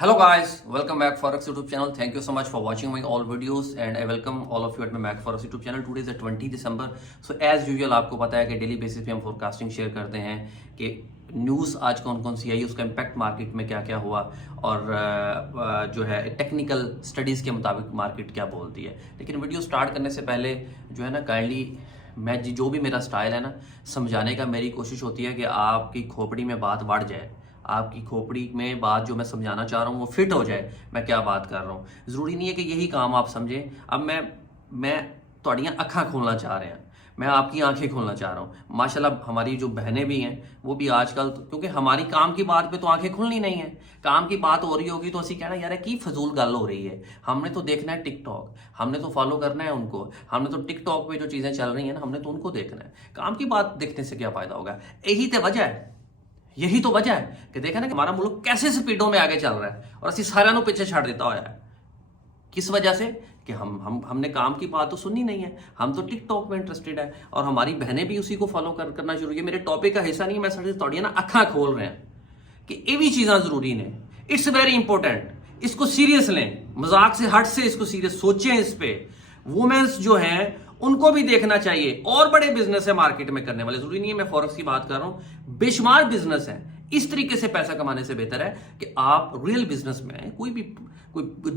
Hello guys, welcome back Forex YouTube channel. Thank you so much for watching my all videos and I welcome all of you at my Mac Forex YouTube channel. Today is the 20 December. So as usual आपको पता है कि daily basis पे हम forecasting share करते हैं कि news आज कौन कौन सी आई, उसका इम्पैक्ट मार्केट में क्या क्या हुआ और जो है टेक्निकल स्टडीज़ के मुताबिक मार्केट क्या बोलती है। लेकिन वीडियो स्टार्ट करने से पहले जो है ना काइंडली मैं जो भी मेरा स्टाइल है ना समझाने का मेरी कोशिश होती है कि आपकी खोपड़ी में बात बढ़ जाए, आपकी खोपड़ी में बात जो मैं समझाना चाह रहा हूँ वो फिट हो जाए मैं क्या बात कर रहा हूँ। ज़रूरी नहीं है कि यही काम आप समझें। अब मैं थोड़ियाँ अखा खोलना चाह रहे हैं, मैं आपकी आंखें खोलना चाह रहा हूँ। माशाल्लाह हमारी जो बहनें भी हैं वो भी आजकल क्योंकि हमारी काम की बात पे तो आंखें खुलनी नहीं है, काम की बात हो रही होगी तो असी कहना यार की फजूल गल हो रही है। हमने तो देखना है टिकटॉक, हमने तो फॉलो करना है उनको, हमने तो टिकटॉक पे जो चीज़ें चल रही हैं ना हमने तो उनको देखना है। काम की बात देखने से क्या फ़ायदा होगा। यही तो वजह है कि देखा ना कि हमारा मुल्क कैसे स्पीडों में आगे चल रहा है और असि सारिਆਂ ਨੂੰ पीछे छड़ देता हुआ है। किस वजह से कि हमने काम की बात तो सुननी नहीं है, हम तो टिकटॉक में इंटरेस्टेड है और हमारी बहनें भी उसी को फॉलो करना शुरू की। मेरे टॉपिक का हिस्सा नहीं है, मैं सारी थोड़ी ना अखा खोल रहे हैं कि ये भी चीज़ें जरूरी ने। इट्स वेरी इंपॉर्टेंट, इसको सीरियस लें, मजाक से हट से इसको सीरियस सोचें। इस पे वुमेन्स जो हैं उनको भी देखना चाहिए और बड़े बिजनेस है मार्केट में करने वाले। जरूरी नहीं है मैं फॉरेक्स की बात कर रहा हूं, बेशुमार बिजनेस है। इस तरीके से पैसा कमाने से बेहतर है कि आप रियल बिजनेस में कोई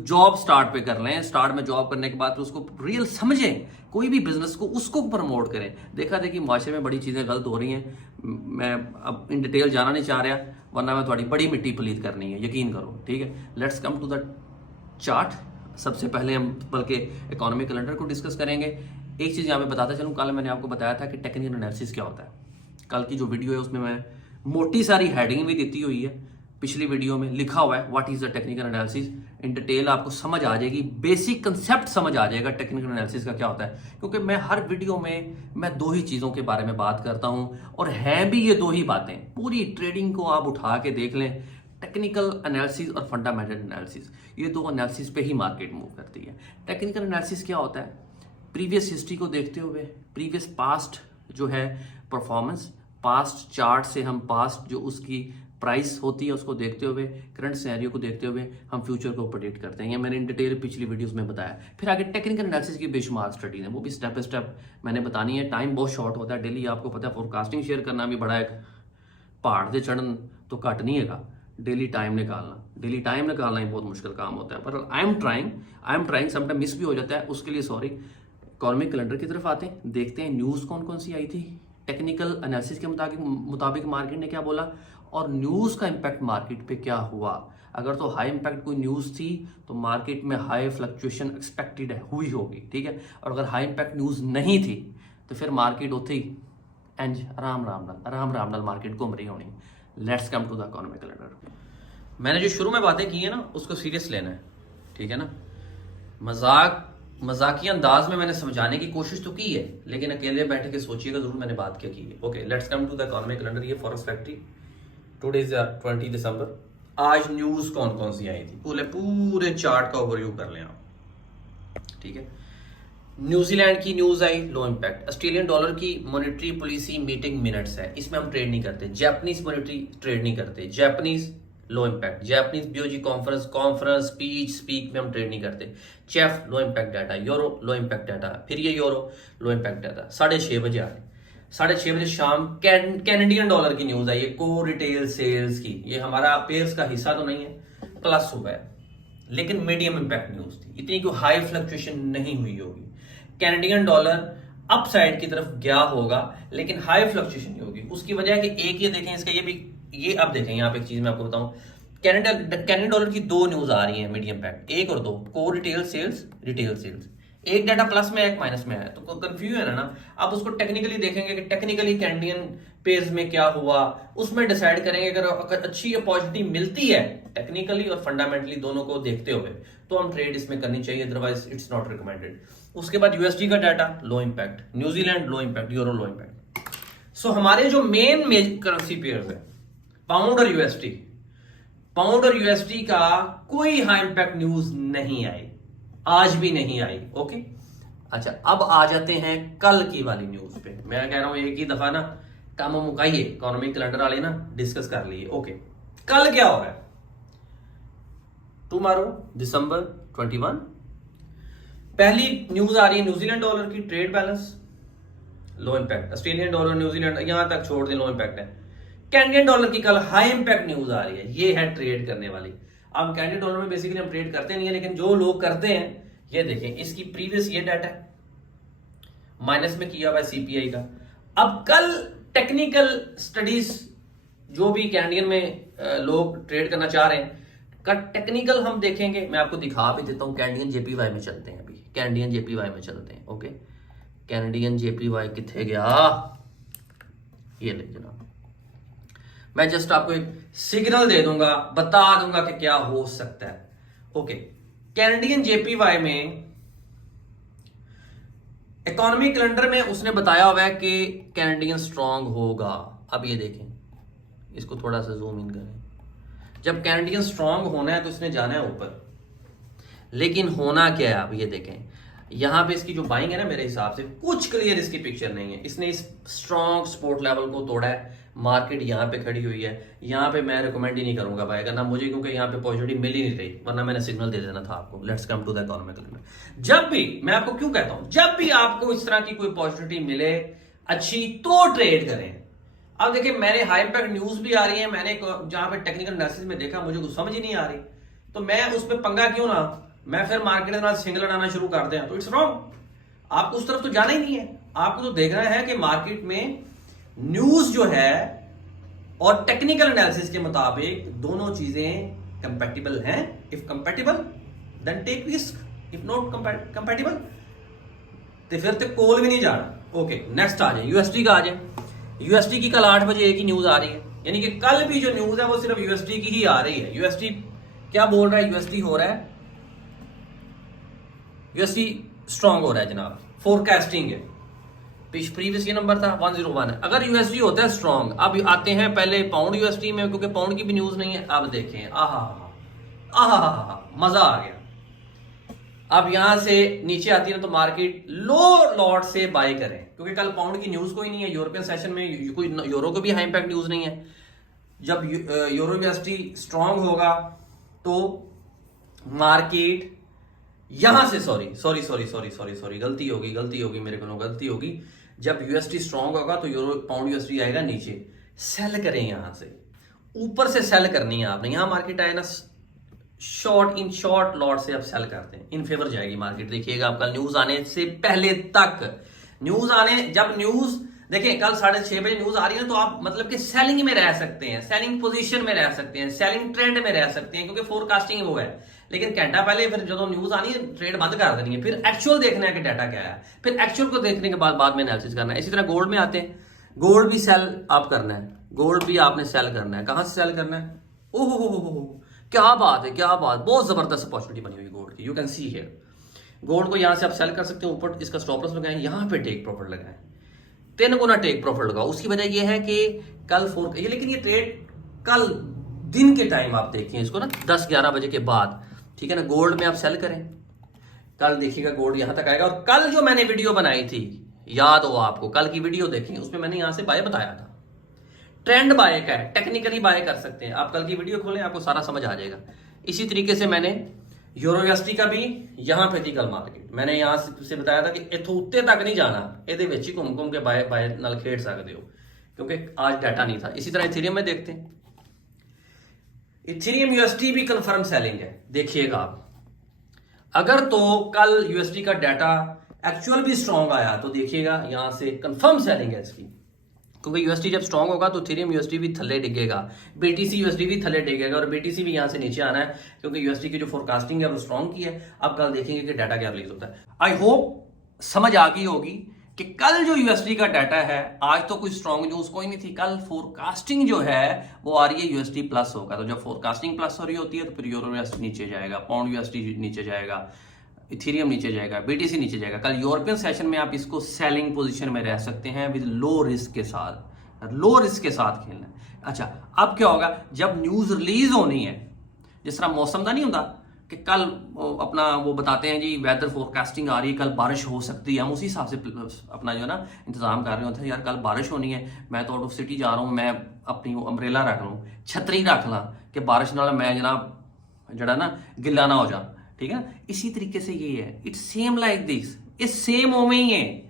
जॉब स्टार्ट पे कर लें। स्टार्ट में जॉब करने के बाद उसको रियल समझें, कोई भी बिजनेस को उसको प्रमोट करें। देखा देखी माशरे में बड़ी चीजें गलत हो रही हैं। मैं अब इन डिटेल जाना नहीं चाह रहा वरना मैं थोड़ी बड़ी मिट्टी पलीत करनी है, यकीन करो। ठीक है, let's come to the chart. सबसे पहले हम बल्कि इकोनॉमिक कैलेंडर को डिस्कस करेंगे। एक चीज़ यहाँ पे बताता चलूँ, कल मैंने आपको बताया था कि टेक्निकल एनालिसिस क्या होता है। कल की जो वीडियो है उसमें मैं मोटी सारी हेडिंग भी दी हुई है, पिछली वीडियो में लिखा हुआ है what is the technical analysis. In detail आपको समझ आ जाएगी, बेसिक कंसेप्ट समझ आ जाएगा टेक्निकल एनालिसिस का क्या होता है। क्योंकि मैं हर वीडियो में मैं दो ही चीज़ों के बारे में बात करता हूँ और हैं भी ये दो ही बातें। पूरी ट्रेडिंग को आप उठा के देख लें, टेक्निकल एनालिसिस और फंडामेंटल एनालिसिस, ये दो एनालिसिस पे ही मार्केट मूव करती है। टेक्निकल एनालिसिस क्या होता है, प्रीवियस हिस्ट्री को देखते हुए, प्रीवियस पास्ट जो है परफॉर्मेंस, पास्ट चार्ट से हम पास्ट जो उसकी प्राइस होती है उसको देखते हुए, करंट सिनेरियो को देखते हुए हम फ्यूचर को प्रेडिक्ट करते हैं। ये मैंने इन डिटेल पिछली वीडियोस में बताया। फिर आगे टेक्निकल एनालिसिस की बेशुमार स्टडीज है, वो भी स्टेप बाय स्टेप मैंने बतानी है। टाइम बहुत शॉर्ट होता है, डेली आपको पता है फोरकास्टिंग शेयर करना भी बड़ा एक पहाड़ से चढ़न तो घट नहीं है। डेली टाइम निकालना ही बहुत मुश्किल काम होता है, पर I am trying sometime miss भी हो जाता है, उसके लिए सॉरी। इकोनॉमिक कैलेंडर की तरफ आते हैं, देखते हैं न्यूज़ कौन कौन सी आई थी, टेक्निकल एनालिसिस के मुताबिक मार्केट ने क्या बोला और न्यूज़ का इम्पैक्ट मार्केट पे क्या हुआ। अगर तो हाई इम्पैक्ट कोई न्यूज़ थी तो मार्केट में हाई फ्लक्चुएशन एक्सपेक्टेड हुई होगी, ठीक है। और अगर हाई इम्पैक्ट न्यूज़ नहीं थी तो फिर मार्केट होती एंज राम राम नाल मार्केट घूम रही होनी। Let's come to the economic calendar. मैंने जो शुरू में बातें की है ना उसको सीरियस लेना है, ठीक है ना। मजाकिया अंदाज में मैंने समझाने की कोशिश तो की है, लेकिन अकेले बैठ के सोचिएगा जरूर मैंने बात क्या की है। Okay, let's come to the economic calendar. ये forex factory, today is 20 December. आज न्यूज कौन कौन सी आई थी पूरे चार्ट का ओवरव्यू कर लें आप, ठीक है। न्यूजीलैंड की न्यूज आई, लो इम्पैक्ट। ऑस्ट्रेलियन डॉलर की मॉनेटरी पॉलिसी मीटिंग मिनट्स है, इसमें हम ट्रेड नहीं करते। जापानीज मॉनेटरी ट्रेड नहीं करते, Japanese low impact. Japanese BOG conference speak में हम ट्रेड नहीं करते। Chef low impact data, euro low impact data, फिर ये यूरो लो इम्पैक्ट डाटा। 6:30 बजे आ रहे, 6:30 बजे शाम कैनेडियन डॉलर की न्यूज आई है, को रिटेल सेल्स की। ये हमारा पेयर्स का हिस्सा तो नहीं है, प्लस हुआ है, लेकिन मीडियम इम्पैक्ट न्यूज थी, इतनी कोई हाई फ्लक्चुएशन नहीं हुई होगी। कैनेडियन डॉलर अप साइड की तरफ गया होगा लेकिन हाई फ्लक्चुएशन नहीं होगी। उसकी वजह है कि एक ये देखें इसका, ये अब देखें यहाँ पे एक चीज मैं आपको बताऊं, कैनेडियन डॉलर की दो न्यूज आ रही है मीडियम इम्पैक्ट, एक और दो, को रिटेल सेल्स, एक डाटा प्लस में एक माइनस में है, तो कंफ्यूजन है ना। अब उसको टेक्निकली देखेंगे कि टेक्निकली कैनेडियन पेज में क्या हुआ, उसमें डिसाइड करेंगे। अगर अच्छी अपॉर्चुनिटी मिलती है टेक्निकली और फंडामेंटली दोनों को देखते हुए तो हम ट्रेड इसमें करनी चाहिए, अदरवाइज इट्स नॉट रिकमेंडेड। उसके बाद यूएसडी का data low impact, New Zealand low impact, euro low impact. So हमारे जो मेन करेंसी पेयर्स है पाउंड और यूएसडी का कोई हाई इम्पैक्ट न्यूज नहीं आई, आज भी नहीं आई। ओके, अच्छा अब आ जाते हैं कल की वाली न्यूज पे। मैं कह रहा हूं एक ही दफा ना काम मुकाइए, इकोनॉमिक कैलेंडर वाले ना डिस्कस कर लिए। ओके, कल क्या हो रहा है, टुमारो दिसंबर 21। पहली न्यूज आ रही है न्यूजीलैंड डॉलर की, trade balance low impact, Australian dollar New Zealand यहां तक छोड़ दें लो इम्पैक्ट है। कैनेडियन डॉलर की कल हाई इम्पैक्ट न्यूज आ रही है, ये है ट्रेड करने वाली। अब कैनेडियन डॉलर में बेसिकली हम ट्रेड करते नहीं है, लेकिन जो लोग करते हैं ये देखें, इसकी प्रीवियस ये डाटा है, माइनस में किया हुआ है सीपीआई का। अब कल टेक्निकल स्टडीज जो भी कैनेडियन में लोग ट्रेड करना चाह रहे हैं का टेक्निकल हम देखेंगे, मैं आपको दिखा भी देता हूं। कैनेडियन जेपीवाई में चलते हैं, अभी कैनेडियन जेपीवाई में चलते हैं। ओके, कैनेडियन जेपीवाई कितने गया, ये ले जनाब, मैं जस्ट आपको एक सिग्नल दे दूंगा, बता दूंगा कि क्या हो सकता है। ओके, कैनेडियन जेपीवाई में इकोनॉमी कैलेंडर में उसने बताया हुआ है कि कैनेडियन स्ट्रांग होगा। अब ये देखें, इसको थोड़ा सा जूम इन करें, जब कैनेडियन स्ट्रांग होना है तो इसने जाना है ऊपर, लेकिन होना क्या है अब ये देखें, यहां पे इसकी जो बाइंग है ना, मेरे हिसाब से कुछ क्लियर इसकी पिक्चर नहीं है। इसने इस स्ट्रॉन्ग सपोर्ट लेवल को तोड़ा है, मार्केट यहां पे खड़ी हुई है। यहां पे मैं रिकमेंड ही नहीं करूंगा बाय करना मुझे, क्योंकि यहां पे पॉजिटिविटी मिल ही नहीं रही, वरना मैंने सिग्नल दे देना था आपको। Let's come to the economical में। जब भी मैं आपको क्यों कहता हूं, जब भी आपको इस तरह की कोई पॉजिटिविटी मिले अच्छी, तो ट्रेड करें। अब देखिए, मैंने हाई इम्पैक्ट न्यूज भी आ रही है, मैंने जहां पे टेक्निकल एनालिसिस में देखा, मुझे कुछ समझ ही नहीं आ रही, तो मैं उस पर पंगा क्यों ना, मैं फिर मार्केट के साथ सिंगल लड़ाना शुरू कर दें, तो इट्स रॉन्ग। आपको उस तरफ तो जाना ही नहीं है, आपको तो देखना है कि मार्केट में न्यूज जो है और टेक्निकल एनालिसिस के मुताबिक दोनों चीजें कंपैटिबल हैं। If compatible then take risk, if not compatible तो फिर तो कॉल भी नहीं जाना। ओके, नेक्स्ट आ जाए, यूएसडी का आ जाए। यूएसडी की कल 8 बजे एक ही न्यूज आ रही है, यानी कि कल भी जो न्यूज है वो सिर्फ यूएसडी की ही आ रही है। यूएसडी क्या बोल रहा है, यूएसडी हो रहा है, यूएसडी स्ट्रांग हो रहा है जनाब, फोरकास्टिंग है। प्रीवियस ये नंबर था 101 है। अगर यूएसडी होता है स्ट्रांग, अब आते हैं पहले पाउंड यूएसडी में, क्योंकि पाउंड की भी न्यूज नहीं है। अब देखें, आहा मजा आ गया। अब यहां से नीचे आती है ना, तो मार्केट लो लॉट से बाय करें, क्योंकि कल पाउंड की न्यूज कोई नहीं है। यूरोपियन सेशन में कोई यूरो को भी हाई इंपैक्ट न्यूज नहीं है। जब यूरो यूएसडी स्ट्रांग होगा तो मार्केट यहां से सॉरी गलती होगी मेरे को, गलती होगी। जब यूएसडी स्ट्रांग होगा तो यूरो पाउंड यूएसडी आएगा नीचे, सेल करें, यहां से ऊपर से सेल करनी है आपने। यहां मार्केट आए ना, शॉर्ट लॉट से आप सेल करते हैं, इन फेवर जाएगी मार्केट। देखिएगा आप कल न्यूज आने से पहले तक, जब न्यूज देखिए कल 6:30 बजे न्यूज आ रही है, तो आप मतलब कि सेलिंग में रह सकते हैं, सेलिंग पोजीशन में रह सकते हैं, सेलिंग ट्रेंड में रह सकते हैं, क्योंकि फोरकास्टिंग वो है। लेकिन घंटा पहले फिर जो न्यूज आनी है, ट्रेड बंद कर देनी है, फिर एक्चुअल देखना है कि डाटा क्या है, फिर एक्चुअल को देखने के बाद में एनालिसिस करना है। इसी तरह गोल्ड में आते हैं, गोल्ड भी सेल आप करना है, गोल्ड भी आपने सेल करना है। कहां से सेल करना है, ओहो क्या बात है, क्या बात, बहुत जबरदस्त अपॉर्चुनिटी बनी हुई गोल्ड की। You can see here, gold को यहां से आप सेल कर सकते हो, ऊपर इसका स्टॉप लॉस लगाएं, यहां पे टेक प्रॉफिट लगाएं, 3 गुना टेक प्रॉफिट लगाओ। उसकी वजह यह है कि कल लेकिन ये ट्रेड कल दिन के टाइम आप देखिए इसको ना, 10-11 बजे के बाद, ठीक है ना। गोल्ड में आप सेल करें, कल देखिएगा गोल्ड यहां तक आएगा। और कल जो मैंने वीडियो बनाई थी, याद हो आपको, कल की वीडियो देखें, उसमें मैंने यहां से बाय बताया था, ट्रेंड बाय का है, टेक्निकली बाय कर सकते हैं आप। कल की वीडियो खोलें, आपको सारा समझ आ जाएगा। इसी तरीके से मैंने यूरो यूएसडी का भी यहां पे थी कल मार्केट, मैंने यहां से बताया था कि इथों उत्ते तक नहीं जाना, ਇਹਦੇ ਵਿੱਚ ही घूम के बाय नाल खेड सकते हो, क्योंकि आज डाटा नहीं था। इसी तरह इथेरियम में देखते हैं, इथेरियम यूएसडी भी कंफर्म सेलिंग है। देखिएगा आप, अगर तो कल यूएसडी का डाटा एक्चुअल भी स्ट्रांग आया तो देखिएगा यहां से कंफर्म सेलिंग है इसकी, क्योंकि यूएसडी जब स्ट्रांग होगा तो इथेरियम यूएसडी भी थल्ले डिगेगा, बीटीसी यूएसडी भी थल्ले डिगेगा, और बीटीसी भी यहां से नीचे आना है, क्योंकि यूएसडी की जो फोरकास्टिंग है वो स्ट्रांग की है। अब कल देखेंगे कि डाटा क्या रिलीज होता है। आई होप समझ आ गई होगी कि कल जो यूएसडी का डाटा है, आज तो कोई स्ट्रांग न्यूज कोई नहीं थी, कल फोरकास्टिंग जो है वो आ रही है यूएसडी प्लस होगा। तो जब फोरकास्टिंग प्लस हो रही होती है तो फिर यूरो यूएसडी नीचे जाएगा, पाउंड यूएसडी नीचे जाएगा, इथेरियम नीचे जाएगा, बीटीसी नीचे जाएगा। कल यूरोपियन सेशन में आप इसको सेलिंग पोजीशन में रह सकते हैं विद लो रिस्क के साथ, लो रिस्क के साथ खेलना है। अच्छा, अब क्या होगा, जब न्यूज रिलीज होनी है, जिस तरह मौसम का नहीं होता कि कल अपना वो बताते हैं जी वेदर फोरकास्टिंग आ रही है, कल बारिश हो सकती है, हम उसी हिसाब से अपना जो है ना इंतजाम कर रहे होते हैं। यार कल बारिश होनी है, मैं तो आउट ऑफ सिटी जा रहा हूँ, मैं अपनी वो अम्ब्रेला रख लूँ, छतरी रख ला कि बारिश नाल मैं जनाब जड़ा ना गिला ना हो जा, ठीक है ना। इसी तरीके से ये है, इट्स सेम लाइक दिस, ये सेम ओवे ही है,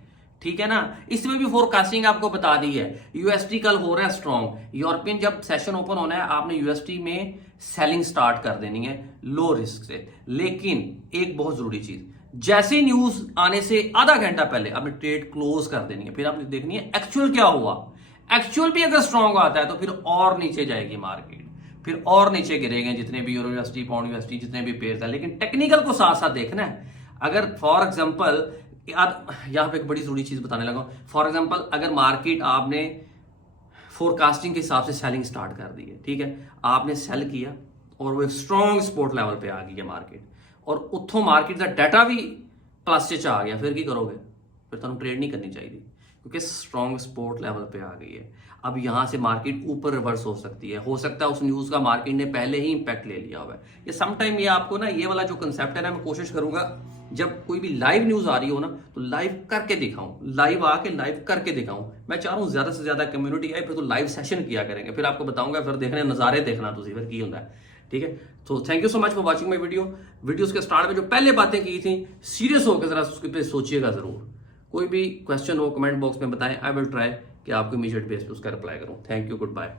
ठीक है ना। इसमें भी फोरकास्टिंग आपको बता दी है। यूएसटी कल हो रहा है स्ट्रॉन्ग, यूरोपियन जब सेशन ओपन होना है आपने यूएसटी में सेलिंग स्टार्ट कर देनी है लो रिस्क से। लेकिन एक बहुत जरूरी चीज, जैसे न्यूज आने से आधा घंटा पहले आपने ट्रेड क्लोज कर देनी है, फिर आपने देखनी है एक्चुअल क्या हुआ। एक्चुअल भी अगर स्ट्रॉन्ग आता है तो फिर और नीचे जाएगी मार्केट, फिर और नीचे गिरेंगे जितने भी यूरो यूएसटी, पाउंड यूएसटी, जितने भी पेयर्स हैं। लेकिन टेक्निकल को साथ साथ देखना है। अगर फॉर एग्जांपल यहां पे एक बड़ी जरूरी चीज बताने लगा, फॉर एग्जांपल अगर मार्केट आपने फोरकास्टिंग के हिसाब से सेलिंग स्टार्ट कर दी है, ठीक है, आपने सेल किया और वो एक स्ट्रॉन्ग सपोर्ट लेवल पे आ गई है मार्केट, और उतों मार्केट का डाटा भी प्लस से आ गया, फिर की करोगे? फिर तुम ट्रेड नहीं करनी चाहिए, क्योंकि स्ट्रॉन्ग सपोर्ट लेवल पे आ गई है। अब यहां से मार्केट ऊपर रिवर्स हो सकती है, हो सकता है उस न्यूज का मार्केट ने पहले ही इंपैक्ट ले लिया हुआ है। ये समटाइम ये आपको ना ये वाला जो कंसेप्ट है ना, मैं कोशिश करूंगा जब कोई भी लाइव न्यूज आ रही हो ना तो लाइव करके दिखाऊं, लाइव आके लाइव करके दिखाऊं। मैं चाह रहा हूं ज्यादा से ज्यादा कम्युनिटी आए, फिर तो लाइव सेशन किया करेंगे, फिर आपको बताऊंगा, फिर देखने नजारे देखना तुझे फिर की होता है, ठीक है। तो thank you so much for watching my videos के स्टार्ट में जो पहले बातें की थी सीरियस होकर जरा उसके पे सोचिएगा जरूर। कोई भी क्वेश्चन हो कमेंट बॉक्स में बताएं, आई विल ट्राई कि आपको इमीडिएट बेस पे उसका रिप्लाई करूं। Thank you, good bye.